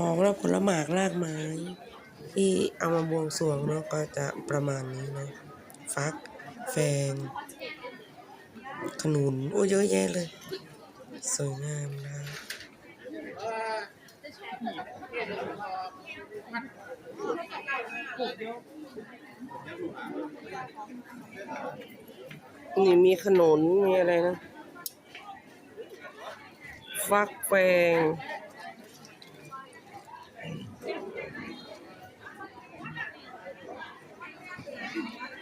ของและผลหมากรากไม้ที่เอามาบวงสรวงเนาะก็จะประมาณนี้นะฟักแฟงขนุนโอ้เยอะแยะเลยสวยงามนะนี่มีขนุนมีอะไรนะฟักแฟง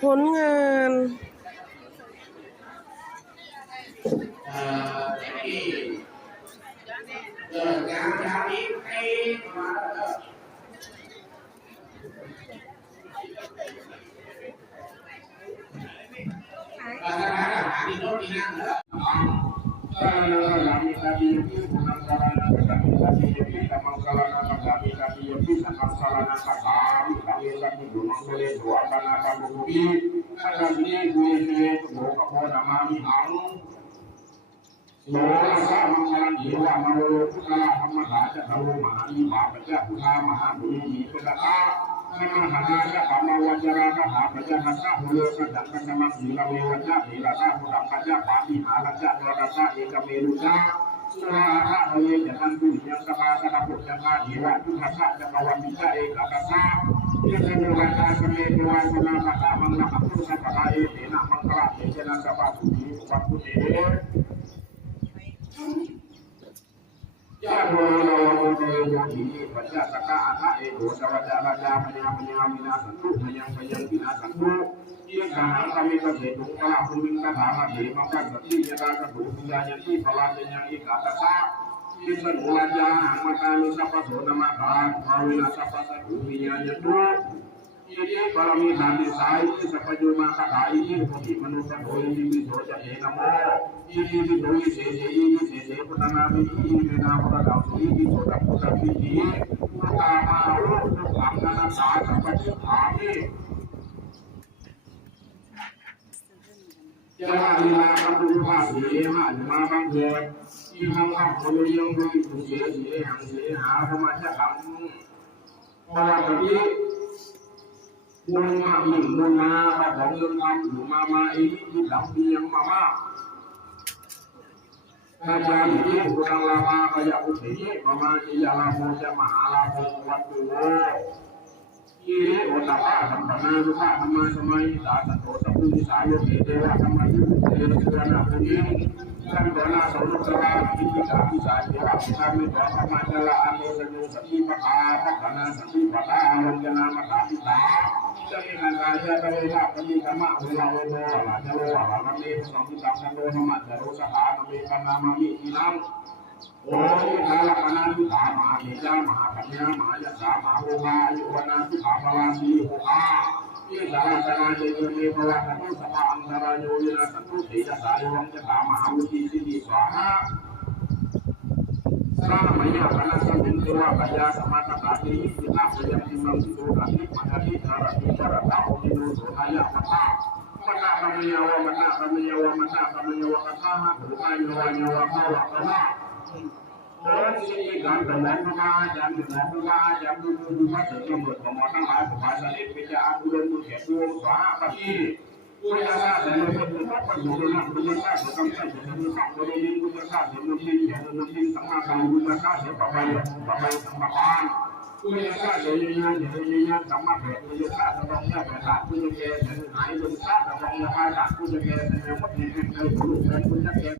ผลงานโลสามังคลังเยวามโลพุทธาธรรมราชตโลมหาอิบาปัจจพุทธามหาบุรีพุทธะสมหาราชธรรมวัจราคะหาปัจจหัสสะโลสัจจกัสมังสีลเววัจจะเถระะพุทธปัจจะปาติหารัจจะโลรัจจะเอกเมรุจาสุราระเวจะทันตุยังสภาสนาพุทธะเถระพุทธะจักรวามิจเอกกัสสะยะเสนุวัจจะสเมตวาสนาภะมังนะพุทธะปะเอเถนะมังคลาเถชนะสัพพะสุขีอุปปุเตยะโมโนโมเตยะหิปัจจตกะอะทะเอโกสวัจจะราชาพญามินาสันตุพยังวินาสันตุเอียงกะหังกะมิกะเถตุกะละภูมิงกะถามาเถมังกัสสติยะตากะโสปิญญาญันติภวะเตยังอิกะตะสะอิสันโอวัจจาหังมะตามิสัพพะโสนะมะตาภาเวนะสัพพะสัตถุวิญญาญันตุอิเยปรมิธานิสายอิสัพพะโยมาคะถาอิทิโหติมนุสัพโพอิมิโสจะเถนะโมอิทิปิโสอิเสเสอิเสเสพุทธนามิอิเมนาภะดาสุอิปิโสตัพพุทธปิติพุทธามาโลตุสังฆนาสาสัพพะจิตามิยะลีลาคัมภุภาสีหะมาบังเถอิมังคัมภุยังดุอิตุเสเสหังเสหาธรรมะจะขังภวะตติบุญมาอิงบุญมาพระของเงินทำอยู่มาเองที่ดับเบียงมาอาจารย์ที่บุรังลามาปยาอุติมาจิยาลาโมจะมหาลาโมวัตถุโวยีเรโอตปะสัมปนาสุภาธรรมะสมัยสาสโตสัพพุนิสายโยเกเทวะธรรมะยุเตเสนาภูมิสันโดนาสมุทราอิทิกาพิสายเทวะธรรมิโตธรรมะจละอเนสโยสติปะาภะนาสติปะาวัญญนามะตาปิตาจะมีการการจะไปว่าปฏิกรรมะเวลาโลโลหลาจะโลหลาเมฆสังกิตังโลธรรมะจะโลสหาเมฆนามามิอินังโอ้ยทาลักนาทุขามหาเถจามหาปัญญามหายสามหาโภคายุวนาทุขาภวาสีโภคาอิสระตนาเจโยเมภวะสันตุสัพพะอันตรายโยวินาสันตุเถจสายวังจะถามหาวุติสิริสวาหะสร้างมายาปนัสสมินเทวะปัญญาสมาตตาติสินาพยัมติมังสิโสกะทิมัทธิธาระติจระตะโอมิโนโสทายะวัฏฏะมะนะกะมยวะมะนะกะมยวะมะนะกะมยวะกะทะหะอุปายโยวะโยวะภวะกะนะโอ้สิกันตะวันมาจันทร์มาจันทร์ดูมาเถิดระเบิดของหมอทั้งหลายสุภาษิตปิจาอุดมดุเขตุสวาปฏิปุญญาแต่ละคนทุกคนอยู่ในนั้นบุญญาเสกำชัยบุญญาบุญญาบุญญาเสมุทิเสมุทิสังฆาสังบุญญาเสปะไปสังฆทานปุญญาเสยยะสัมมาเถปุญญาสังฆยะเถระปุญญาเสหายบุญญาสังฆยะอาจารย์ปุญญาเสมุทิเสมุทิปุญญาเส